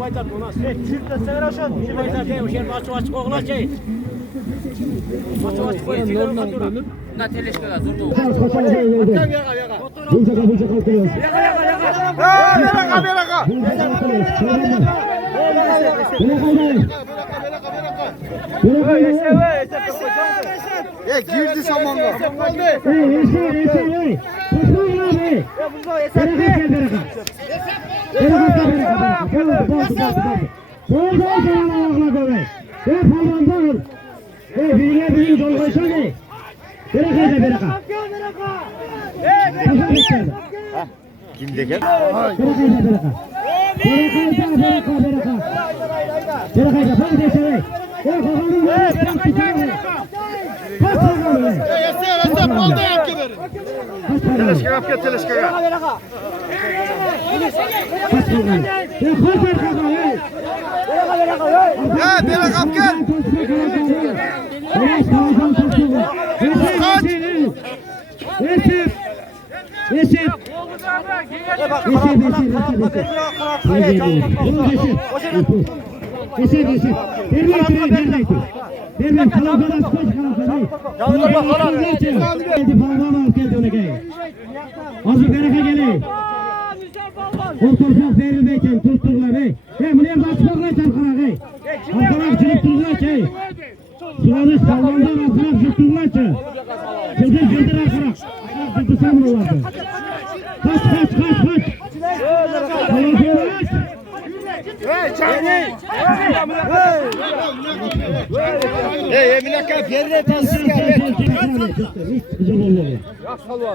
Baytar buna. Çifte sever aşağı. Baytar şey, şey açık oğlan şey. Açık koyuyor. Na teleşkada durdu. Girdi samanla. Kim deken? Azı beraka geley. Otursak verilmeyken tutturlar hey. Hey bunu yerden açmakla çarkırak hey. Arkarak çırptırdılar hey. Sulanış sallandan arkarak çırptırdılar hey. Cıldır arkarak. Cıldır savrulardı. Kaç. Hey Emine Kaya yerine tansız geldi. Güzel olmalı.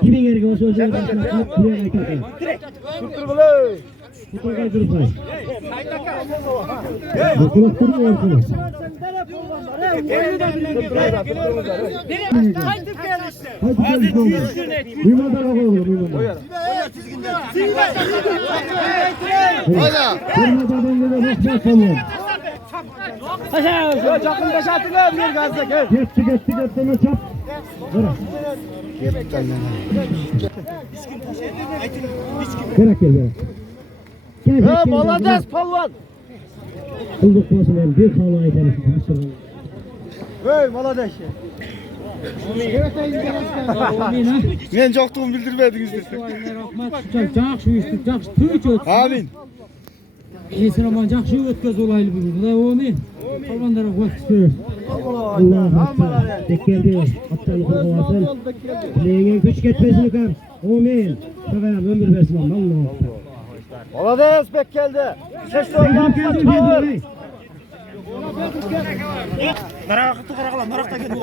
Kimin yeri olsa özel başkanı buraya ayıklar. Tutukay durupay. Okulat durma ortalık. Haydi Duymadan oğlum duymadan. Duymadan önüne bakma kalın. Aşağı çakında şartına bir gazda gel. Geçti deme çap. Bırak. Bırak gel. Ha Baladas palvan. Bulduk basılan bir kalın aytarı. Hey Baladas. Men joktuğumu bildirmediniz. Amin. Esraman жақсы өткіз олайлы бүгін. Омен. Қалғандарға уақыт Аллах tekkeldi. Attan korkulasın. Dileğin güç ketmesin kar. Amin. Sağayam ömür versin Allah. Baladas bek geldi. Ses oynayan çağır. Merakıtı karakala, merakta geldi.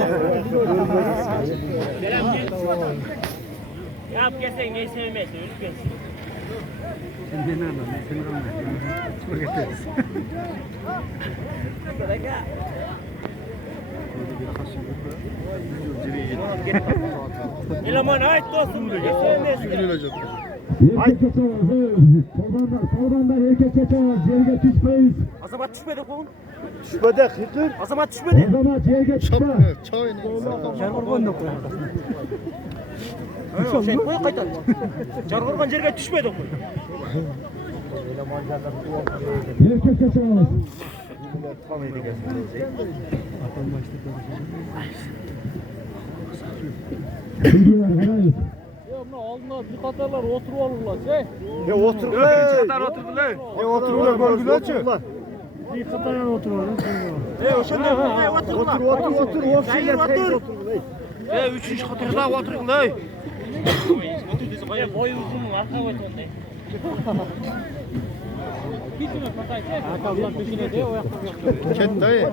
Yap gelsen neyi sevmezsin, ölüp gelsin. Sen beni anla, ben seni anlayayım. Çok getiririz. İlaman ait dostum, neyi sevmezsin. Koldanlar erkek geçemez, yerge düşmeyiz. Azamat düşmedi oğlum. Düşmedi Hitler. Azamat düşmedi. Azamat yerge düşme. Çargırgan yok. Şey koy kaytan. Çargırgan yerge düşmedi oğlum. Erkek geçemez. Bilgiler helal. Aldına bir katarlar oturup alırlar şey. Ne otururlar? Katar oturdular. Ne otururlar? Görgüler Bir katarlar oturuyorlar. O şimdi otururlar. Otur. Hayır otur. Üçüncü katarda oturun lan. Boy uzun mu? Arka oturun. Bitme patay. Arkadan peşine de o yakın. Ket dayı.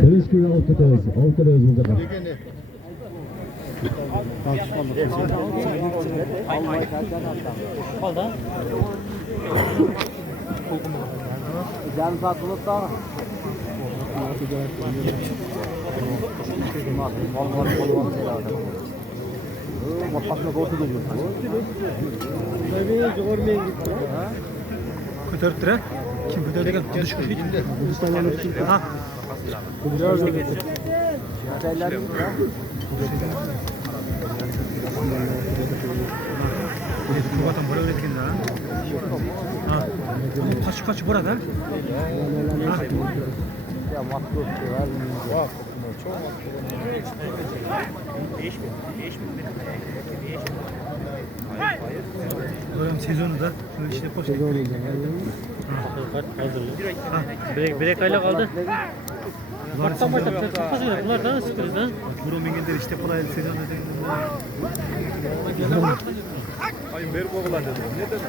Teşekkür ederim. Ortadayız burada. Kaldı. Yarım saat bulup da. Kötörüp duran. Kim kötör degen? Kudu çıkış gitdi. Ha. Kubatan böyle öğretken daha. Kaç burada? Ya matkul var. Çok Oğlum sezonu da işte koş. Bilek ayla kaldı. Hatta başta çok fazla bunlar da sıkırız da. Buram engelleri işte kolay sezonu da. Ay ver kovalar dedi. Ne demek?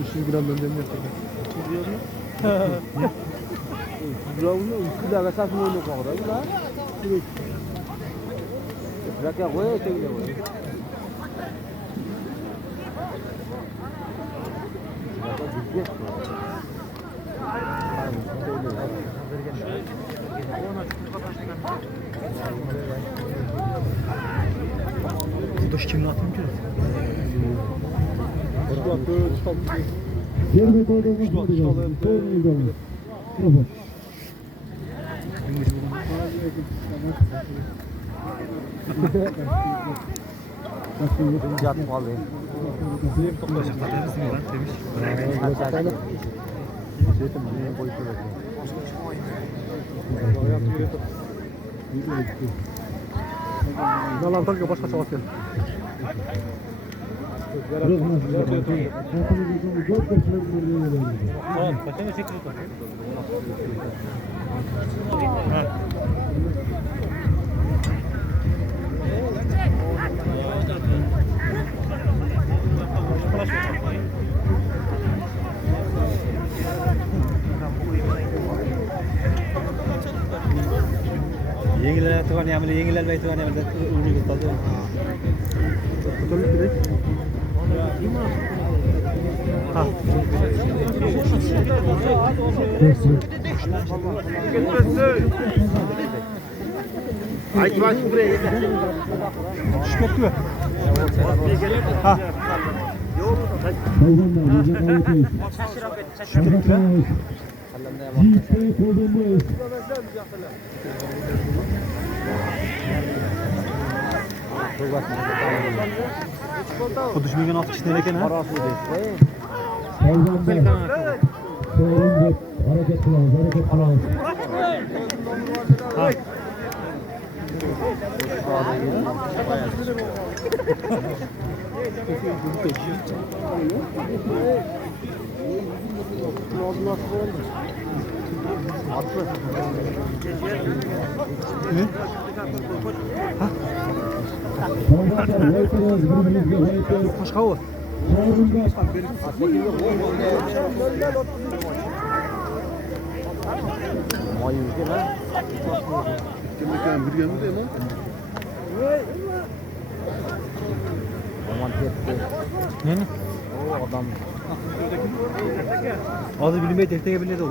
300 gramdan demiyor. 300 gramını 300 lira satın oynuyor kadar la. Bırak koy öteki koy. Burada kimle atayım ki? Yerbe koyduğumuz sorumuz olmuş. Evet. Yat malı. Toplayacak patatesi mi lan demiş. Yalan tak başka cevap ver. Başka bir şekilde. Yengiler tuan yang beli yengiler baik tuan yang beli uni betul tu. Betul tu. Ha. Ay baş buraya. Şükür tu. Ha. O düşmeyen altı kişi nereken ha? Hareket kılavuz. Ha. Başka o. Kimlikten bir yanı değil mi? Ne? O adam. Azı bilmeyi tek tek bilmeyi de o.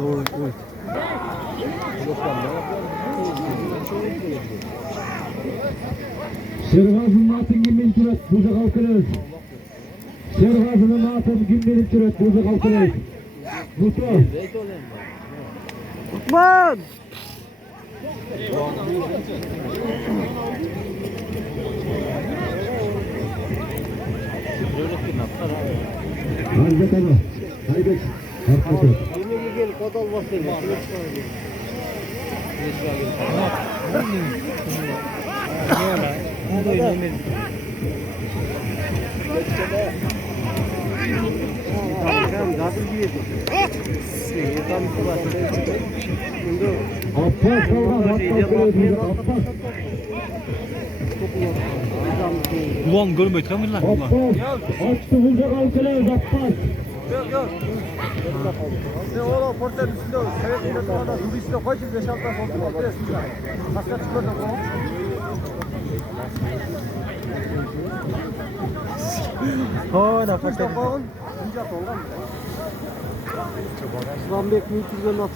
Şervaz'ın atın günlük türet buzu kalkınız. Şervaz'ın atın günlük türet buzu kalkınız. Mutu. Tutman! Hareket ama. Hareket. Hareket. Yemeğe gel kodal basayım. Abbas kalmaz. Abbas. Ulan görmüyor tamam mı lan? Abbas. Açtı buzu kalkınız. Abbas. Yok. Ne oğlum porter üstünde o. Evet yine sonra su üstüne koy ki 5-6 tane porter oturuyorsun ya. Kaska çıkıyor da bu. Ha da Kaçta bağın? İnce at olgan mı? Sıvan Bek mülküzden at.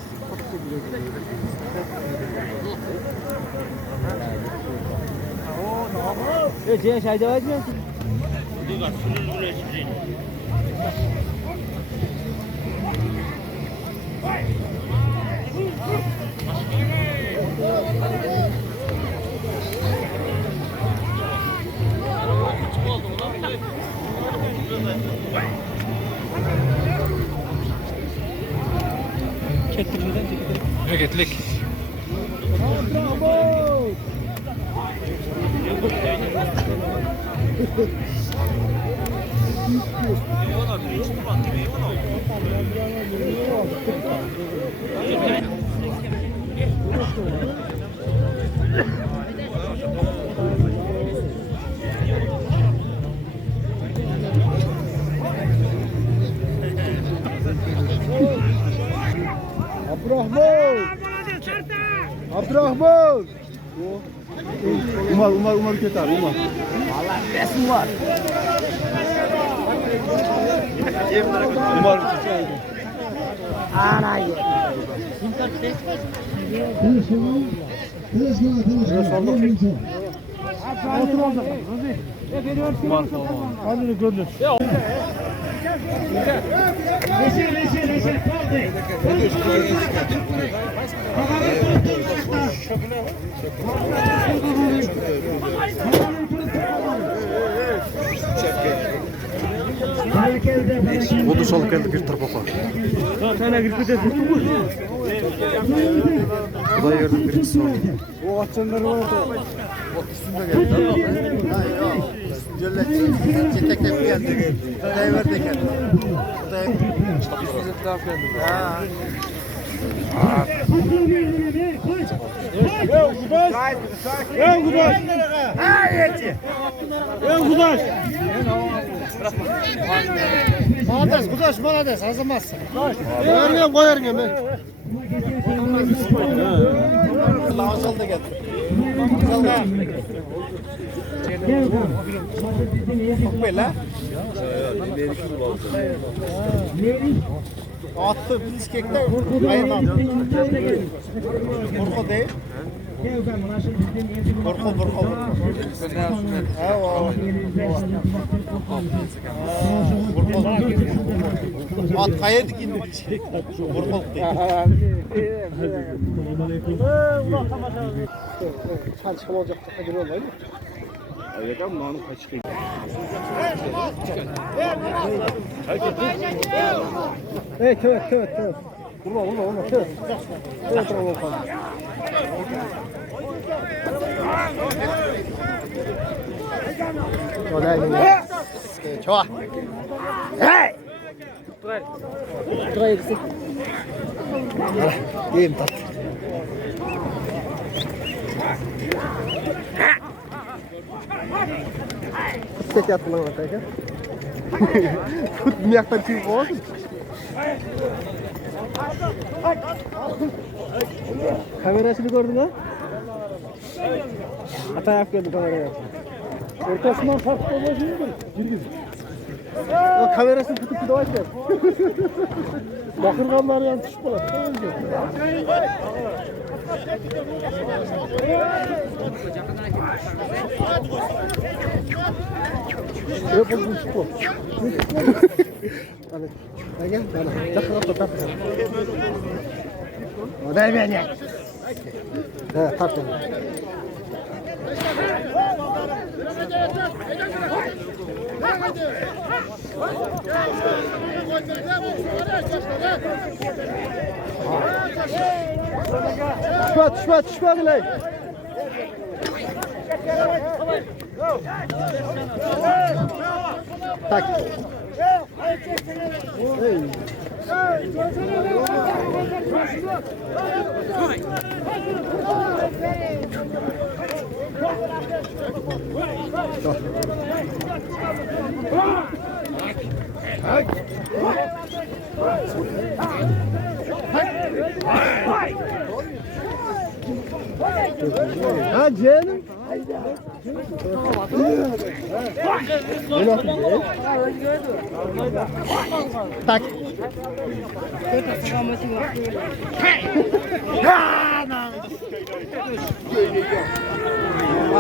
Cihan şahide var mı? Bereketlik. Abdurrahman! Umar ketar, Umar. Vallahi resim var. Umar ketar. Anayı. Hadi gönder. Vodu salıp geldi bir tarafa. Sana girip gidesin. Bu da yerden birincisi var. O açanlar var da. Çetek geldi. Driver de geldi. Молодец, azamazsın. Koyarım koyarım hemen. Lavazal da geldi. Çok böyle. Attı biskekte ayağından. Korku değil. Korku. At kayırdık indi. Korku değil. Çalışkan olacak. Hadi olmayı. Ayakam nanı kaçtı. Evet. Vurma. Evet. 좋아. Hey! 들어야겠어. 게임 다. Tek yaptılar ortaya. Tut bir yaktan tüy olsun. Kamerasını gördün ha? Hata yapıyordum kameraya. Ortasından farklı olmaz mı? O kamerasını tutup da açar. Bakırganlar yan düşüp olur. Yok bu düşüp olur. Hadi gel bana. Takla. O da beni. He takla. Düşme lan. Tak. Ha canım. Tak.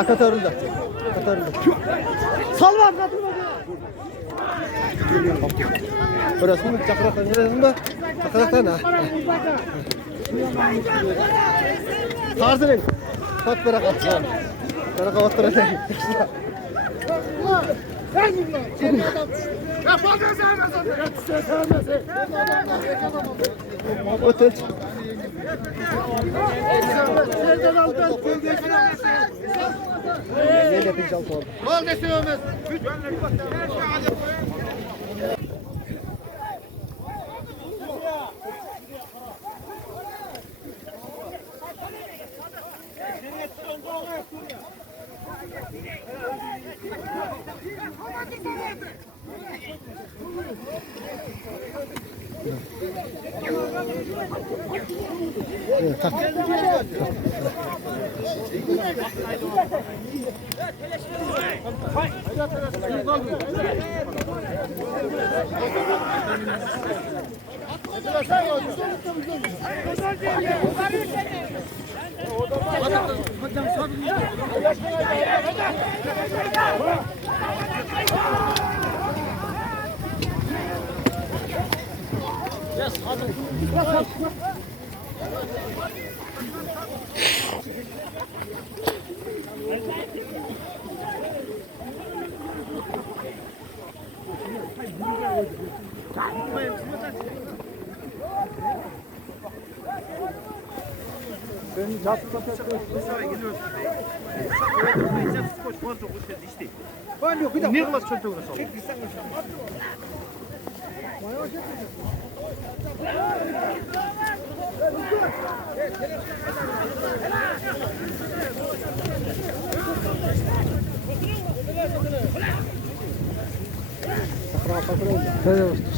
Katarında. Salvar katılma. Burası mı çakraktan neresinde? Çakraktan ha. Tarzın. Bak bırak atsan. Bırak oturacak. Otel.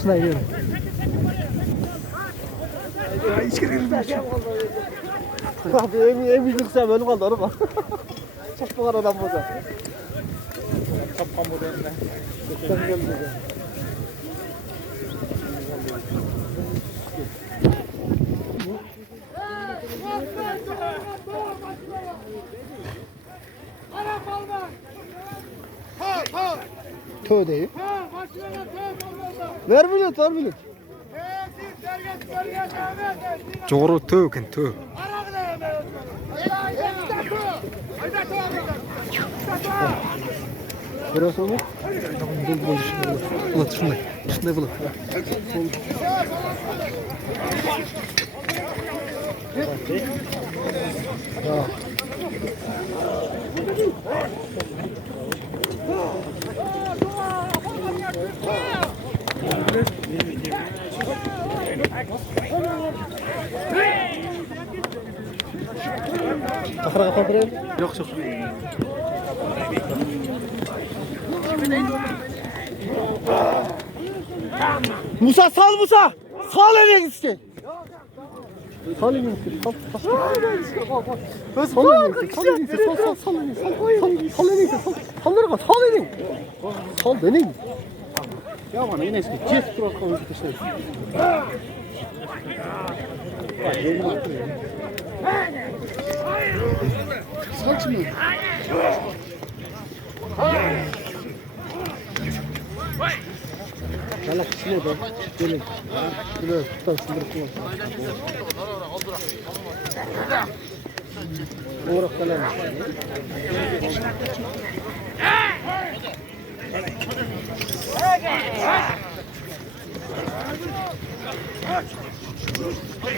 Şuna gidelim. Abi en büyük sen böyle kaldı araba. Çok bu kadar adam burada. Kapkan burada önüne. Çok geldi. Tö değil. Ver bilet, ver bilet. Doğru tövken töv. Burası mı? Bulat şunday. Şunday bulat. Ahıra kapatırım. Yok yok. Musa sal Musa. Sal elini işte. Sal elini işte. Sal. Sal elini işte. Sal elini işte. Sal elini işte. Sal elini işte. Sal elini işte. Sal elini. Sal beni. Ya bana yine işte. Cep durak koymuş bir şey. Sal şimdi. Yalla şuraya da gelin. Şuraya tutan şunları kullan. Uğrak falan.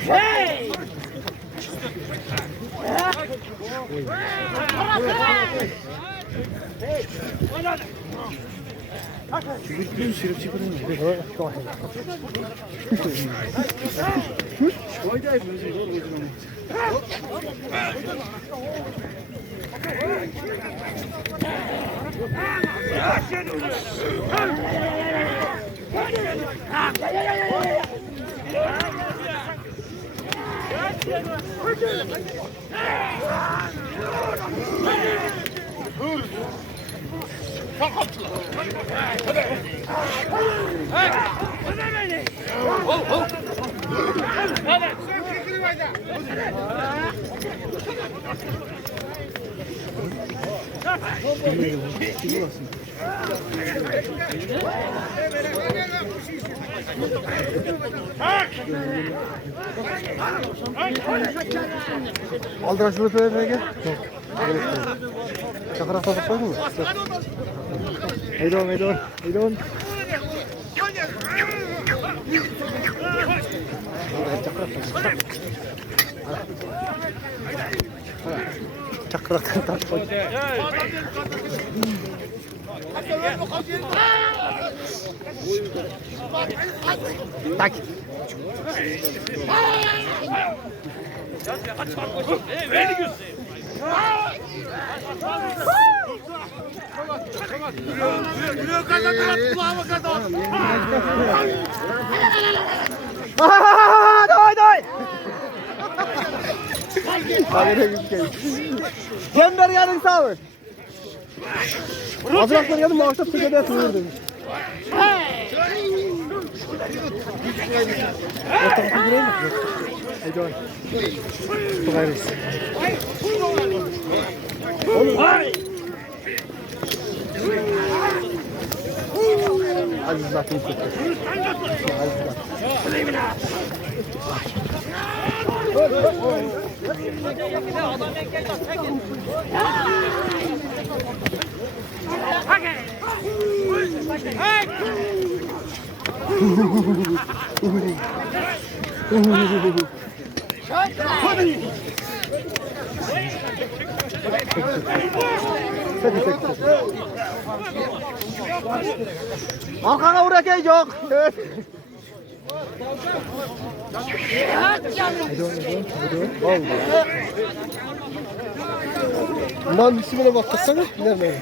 Hey! Bütün sürüp çıkırın. Aldıran şunu böyle gel. Çakıra satıp koydun mu? Heydon. Çakıraktan taş koy. Tak. Давай. Kalene gitmeyin. Cember yarın sağ ol. Azraklar yanım maaşta tükede yatıyor demiş. Ortak gireyim mi? Hadi oy. Bu gayrısı. Aziz zaten kötü. Arkana uğrak yok. Lan ismine bak baksana. Nerede?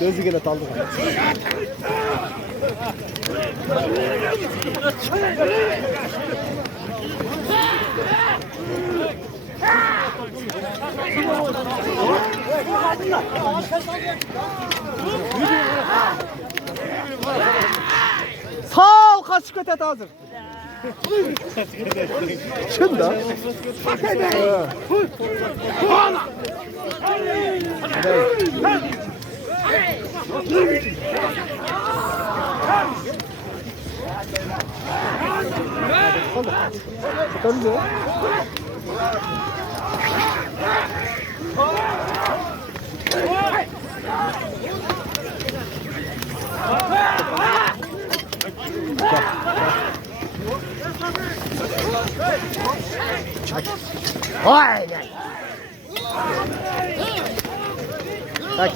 Özü gelet aldım. Sağ ol, kaç kötet hazır. Şunu da. Vay gel. Tak.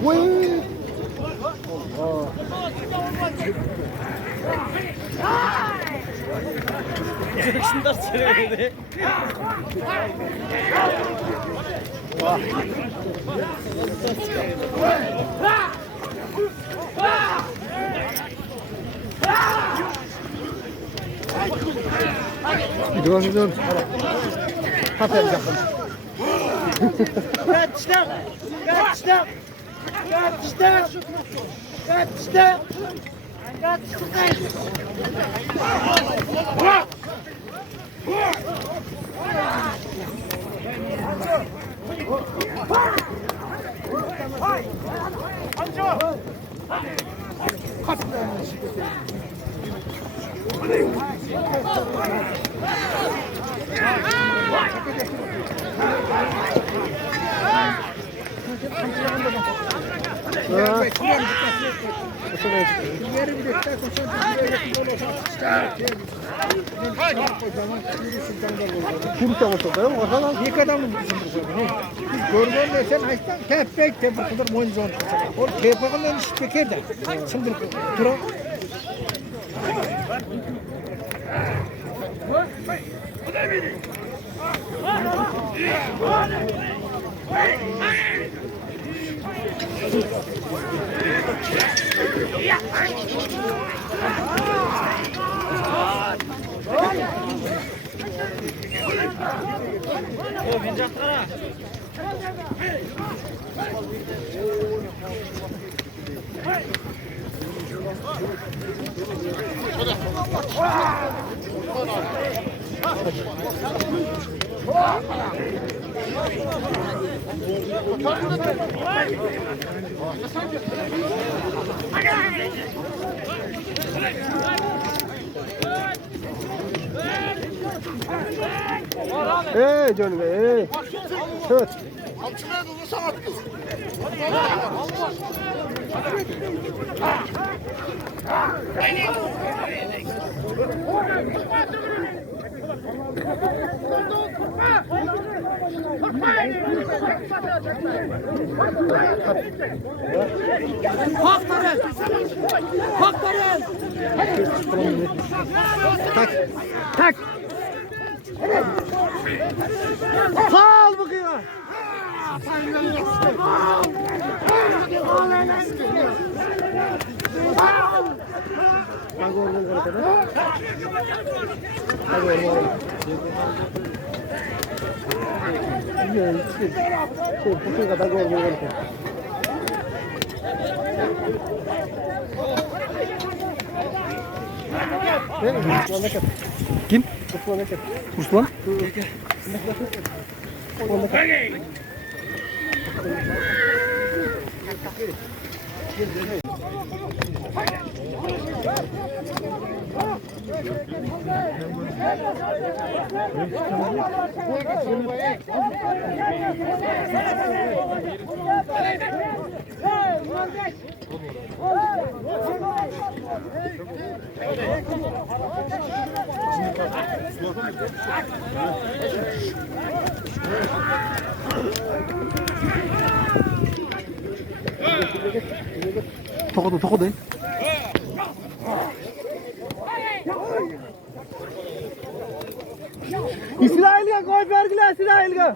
Vay. Şundan söyledi. Gidiyorum. Aferin bakalım. Bir kadar mı biz görmüyoruz sen açtan tepek kadar monzon. O tepekten işte keder. Sındır dura. O binecekler ha. Canım evet. Tak. Sal bakıyor. Kim? Ruslan. Tokadı. İsrail'e koy vergiler İsrail'e.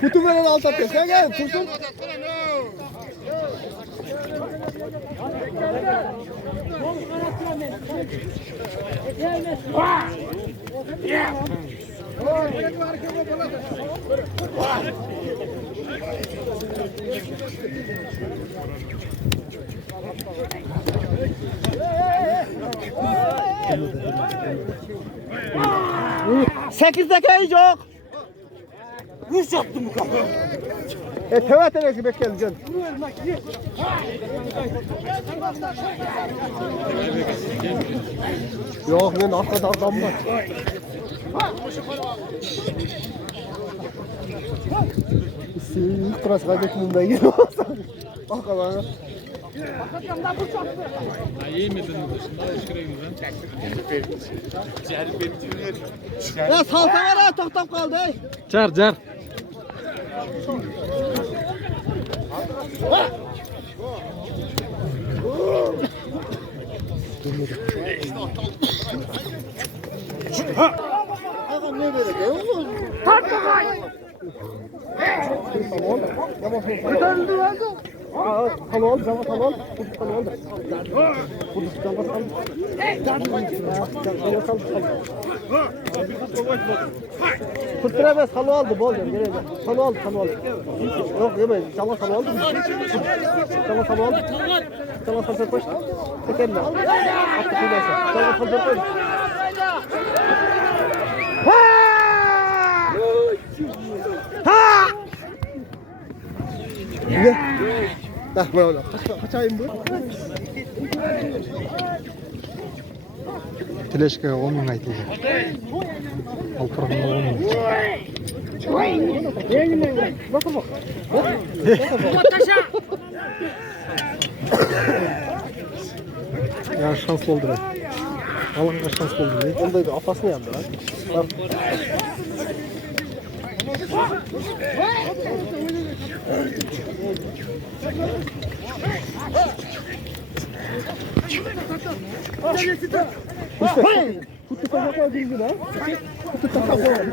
Kutu veren alt atıyor. Sen gel. Tutun. Sekizdeki yok. Rus yaptım bu kapı. Tövbe tenesi bekleyelim canım. Yok ben arkada adam var. İlk burası kaybetmem ben geliyorum. Arkada. Ya salsa var ha toktap kaldı. Car. Ne böyle? Tamam, tamam. Fırtına halı aldı, bol yer, gerek yok. Halı aldı. Yok, yemeyin. Tamam, halı aldı. Tamam, halı aldı. Tamam, halı koş. Tekerle. Attık ilerse. Tamam, halı koş. Ha! Ne? Dah, böyle. Kaçayım bu. Teleşke 10 min aytıldı. Alpırağında 10 min. Bakın bak. Ya şans oldu lan. Allah'ın şans oldu. Onda bir afasını yandı lan. Kutu takaklar girdi lan. Kutu takaklar.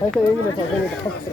Hayta yengine sağ seni de hastır.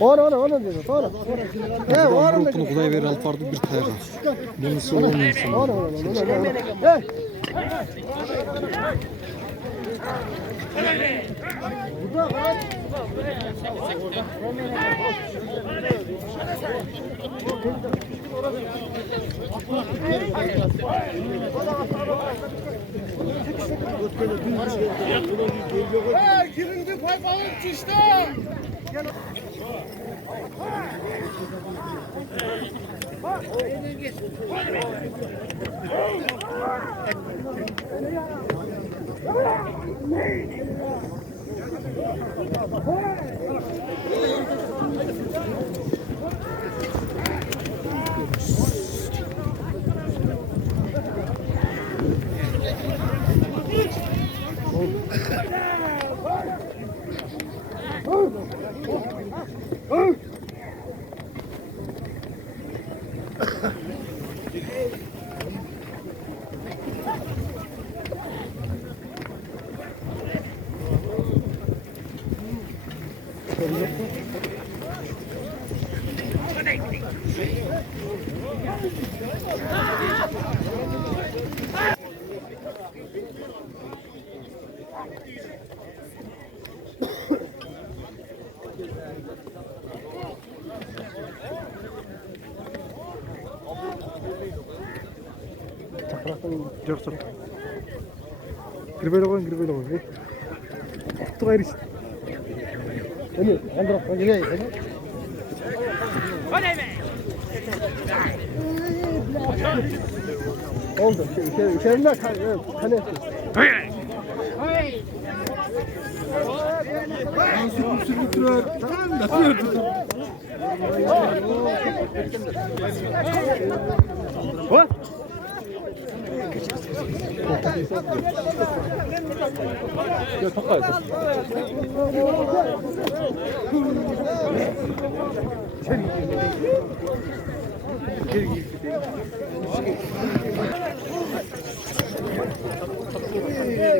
Ona dedi. Sonra. He, var mı? Bunu Kuday veri alfardı bir tayga. Bunisi olmuyorsun. He. Girildi pay balık düştü. Yok sor. Girbeyle koyun. Tuttu gayrı işte. Öyle, andırak, öyle. Oldu. İçerinde kale. What? Ya takay.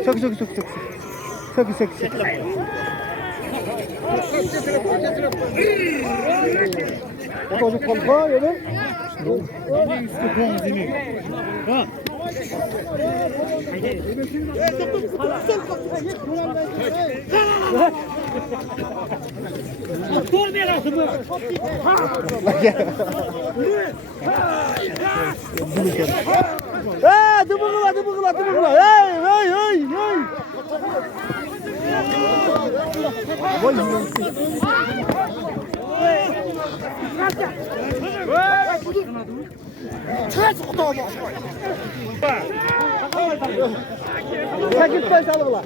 Çok. Çocuk kalka ya da? Dıbıkla. Hey. Sakit koy salıbıla.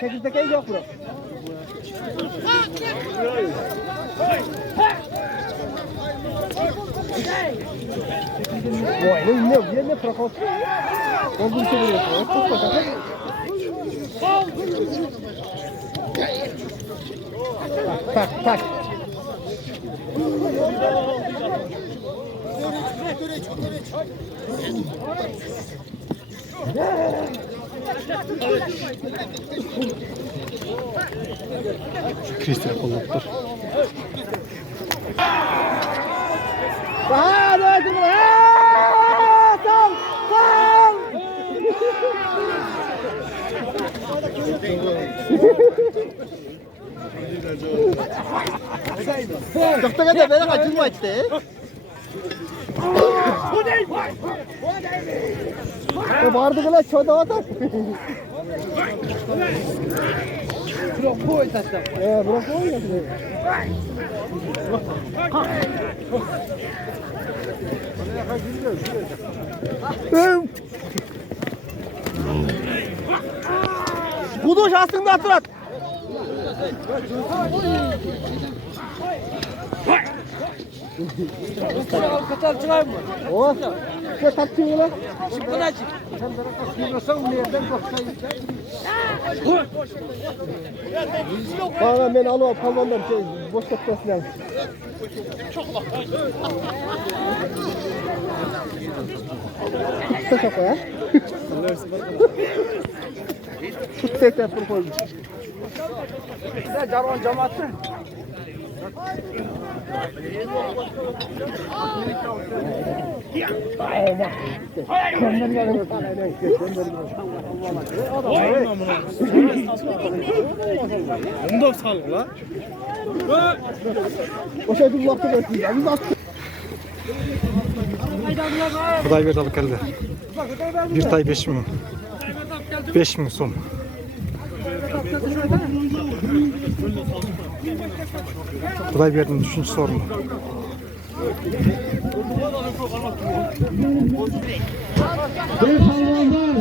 Sekizdeki yok bro. Vay ne prokot. Oldu bir şey böyle. Tak. Kristal kolluklar. Bahar! To'xtaganda beraqa jilmaydi. Bordigilar cho'da otar. Biroq qo'y tashlab. Biroq qo'y. Quduş aslında turadi. Kaçar çıkayım mı? O. Şu tartışıyorlar. Çıkın açık. Sen bana kaçırırsan bir yerden bakayım. Bana ben alıp kalmamdan boş yapması lazım. Çok ya. Şu tekrar koy. Ne carvan cemaatı? Onda sağlık la. O şey bir vakti versin. Xudoy berdi olib keldi. Bir tay 5 ming. 5 ming so'm. Xudoy berdining 3-chi o'rni. Hayvanlar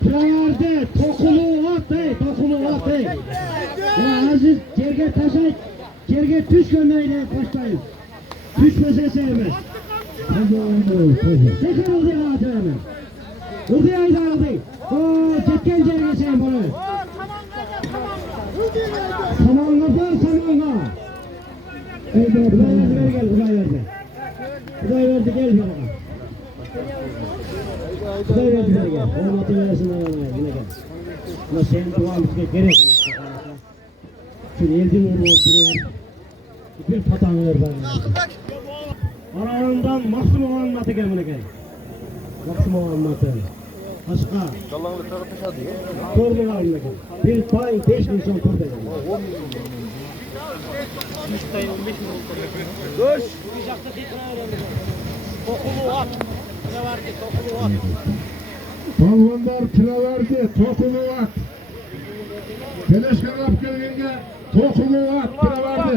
pilaverde tokumu at ey, tokumu at ey. Ya aziz yerge taşay, yerge düş gömleğiyle başlayın. Düşmese sevmez. Tekrar oraya atı hemen. Oraya aydardı. Ooo çekken yerge sen bunu. Samanlıklar samanlığa. Kuday verdi gel, kuday verdi. Kuday verdi gel bana. Kuday verdi gel. Olmatı veresin adamına yine gel. Ama senin duan bize gerek. Şunu eldim onu oturuyor. Bir patanı ver bana. Aralarından maksimum anlatı gel bana gel. Maksimum anlatı. Başka. Sorduğun haline gel. Bir pay 5 bin son tur dedim. 3 tay 15 bin. Dur. Balvonlar pilaverdi, to'qimi at. Keleshga olib kelganga to'qimi at pilaverdi.